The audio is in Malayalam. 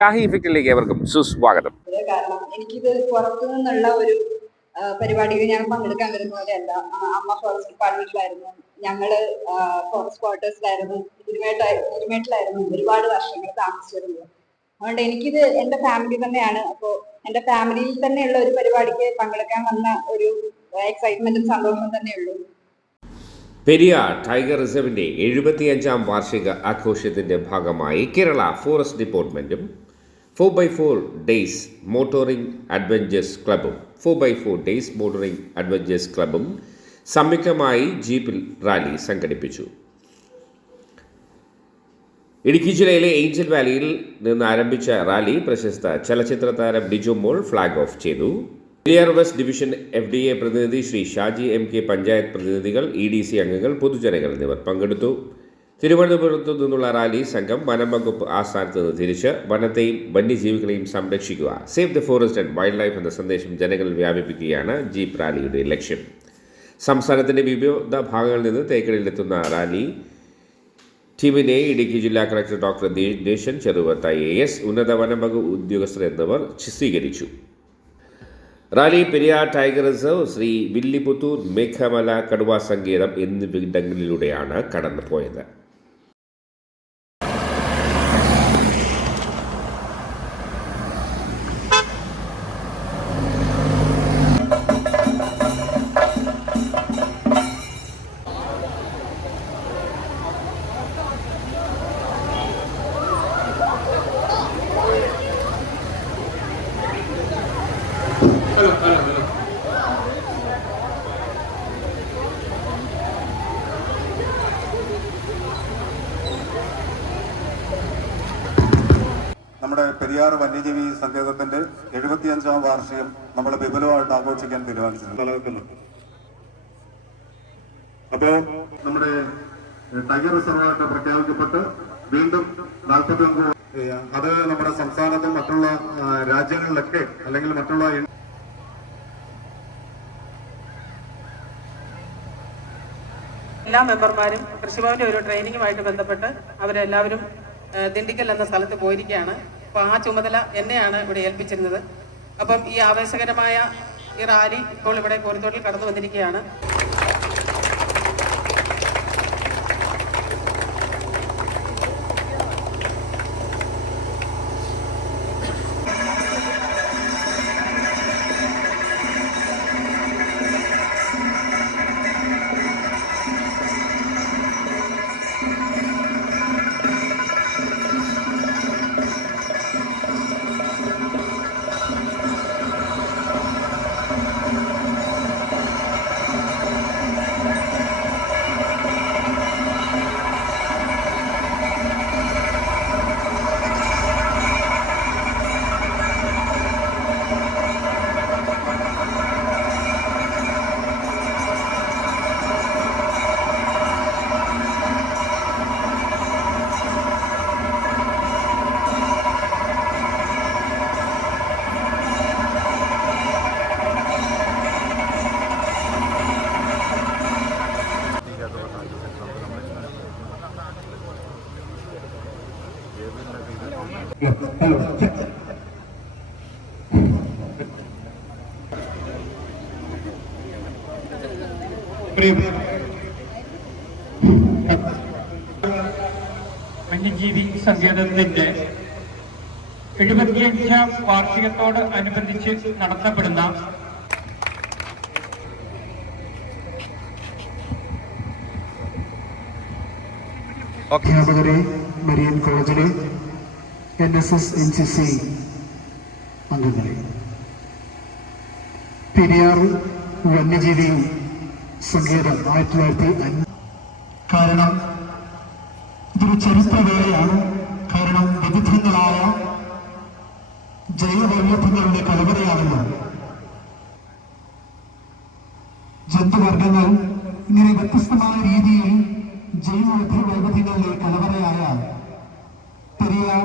ഷാഹി ഇഫക്റ്റിലേക്ക് ഏവർക്കും സുസ്വാഗതം. കാരണം എനിക്കിത് പുറത്തു നിന്നുള്ള ഒരു പരിപാടി പരിപാടിയിൽ ഞാൻ പങ്കെടുക്കാൻ വരുന്ന പോലെയല്ല. അമ്മ ഫോറസ്റ്റ് ഡിപ്പാർട്ട്മെന്റിലായിരുന്നു ഞങ്ങൾ ഫോറസ്റ്റ് ക്വാർട്ടേഴ്സിലായിരുന്നു ഇരുമേട്ട ഇരുമേട്ടിലായിരുന്നു ഒരുപാട് വർഷങ്ങൾ താമസിച്ചിരുന്നത്. അതുകൊണ്ട് എനിക്കിത് എന്റെ ഫാമിലി തന്നെയാണ്. അപ്പോൾ എന്റെ ഫാമിലിയിൽ തന്നെയുള്ള ഒരു പരിപാടിക്ക് പങ്കെടുക്കാൻ വന്ന ഒരു എക്സൈറ്റ്മെന്റും സന്തോഷവും തന്നെയുള്ളൂ. പെരിയാർ ടൈഗർ റിസർവിന്റെ എഴുപത്തിയഞ്ചാം വാർഷിക ആഘോഷത്തിന്റെ ഭാഗമായി Kerala forest ഡിപ്പാർട്ട്മെന്റും four by four days motoring adventures ക്ലബും four by four days motoring adventures ക്ലബും സംയുക്തമായി ജീപ്പിൽ റാലി സംഘടിപ്പിച്ചു. ഇടുക്കി ജില്ലയിലെ ഏഞ്ചൽ വാലിയിൽ നിന്ന് ആരംഭിച്ച റാലി പ്രശസ്ത ചലച്ചിത്ര താരം ഡിജോ മോൾ ഫ്ളാഗ് ഓഫ് ചെയ്തു. Periyar west division F D A പ്രതിനിധി ശ്രീ ഷാജി എം കെ പഞ്ചായത്ത് പ്രതിനിധികൾ ഇ ഡി സി അംഗങ്ങൾ പൊതുജനങ്ങൾ എന്നിവർ പങ്കെടുത്തു. തിരുവനന്തപുരത്തു നിന്നുള്ള റാലി സംഘം വനം വകുപ്പ് ആസ്ഥാനത്ത് നിന്ന് തിരിച്ച് വനത്തെയും വന്യജീവികളെയും സംരക്ഷിക്കുക save the forest and wildlife എന്ന സന്ദേശം ജനങ്ങളിൽ വ്യാപിപ്പിക്കുകയാണ് ജീപ്പ് റാലിയുടെ ലക്ഷ്യം. സംസ്ഥാനത്തിന്റെ വിവിധ ഭാഗങ്ങളിൽ നിന്ന് തേക്കടിയിലെത്തുന്ന റാലി ടീമിനെ ഇടുക്കി ജില്ലാ collector doctor Deshan Cheruvath A S ഉന്നത വനം വകുപ്പ് ഉദ്യോഗസ്ഥർ എന്നിവർ സ്വീകരിച്ചു rally Periyar tiger reserve Shri Villiputhur Meghamala കടുവ സങ്കേതം എന്നിവിടങ്ങളിലൂടെയാണ് കടന്നുപോയത്. പെരിയാർ വന്യജീവി സങ്കേതത്തിന്റെ എഴുപത്തിയഞ്ചാം വാർഷികം നമ്മൾ വിപുലമായിട്ട് ആഘോഷിക്കാൻ തീരുമാനിച്ചിട്ടുണ്ട്. നിലനിൽക്കുന്നുണ്ട് അപ്പോ നമ്മുടെ ടൈഗർ റിസർവായിട്ട് പ്രഖ്യാപിക്കപ്പെട്ട് വീണ്ടും നാൽപ്പത്തി ഒൻപത് അത് നമ്മുടെ സംസ്ഥാനത്തും മറ്റുള്ള രാജ്യങ്ങളിലൊക്കെ അല്ലെങ്കിൽ മറ്റുള്ള എല്ലാ മെമ്പർമാരും കൃഷിഭവന്റെ ഒരു ട്രെയിനിങ്ങുമായിട്ട് ബന്ധപ്പെട്ട് അവരെല്ലാവരും ദിണ്ടിക്കൽ എന്ന സ്ഥലത്ത് പോയിരിക്കുകയാണ്. അപ്പോൾ ആ ചുമതല എന്നെയാണ് ഇവിടെ ഏൽപ്പിച്ചിരുന്നത്. അപ്പം ഈ ആവേശകരമായ ഈ റാലി ഇപ്പോൾ ഇവിടെ കോരിത്തോട്ടിൽ കടന്നു വന്നിരിക്കുകയാണ് വന്യജീവി സങ്കേതത്തിന്റെ എഴുപത്തിയഞ്ചാം വാർഷികത്തോട് അനുബന്ധിച്ച് നടത്തപ്പെടുന്ന അധ്യാപകരെ മരിയൻ കോളേജിലെ N S S N C C അംഗങ്ങളെ. പെരിയാർ വന്യജീവി സങ്കേതം ആയിരത്തി തൊള്ളായിരത്തി അഞ്ച് കാരണം ഇതൊരു ചരിത്രവേളയാണ്. കാരണം വിവിധങ്ങളായ ജൈവവൈവിധ്യങ്ങളുടെ കലവറയാണല്ലോ. ജന്തുവർഗങ്ങൾ ഇങ്ങനെ വ്യത്യസ്തമായ രീതിയിൽ ജൈവ വൈവിധ്യങ്ങളുടെ കലവറയായ പെരിയാർ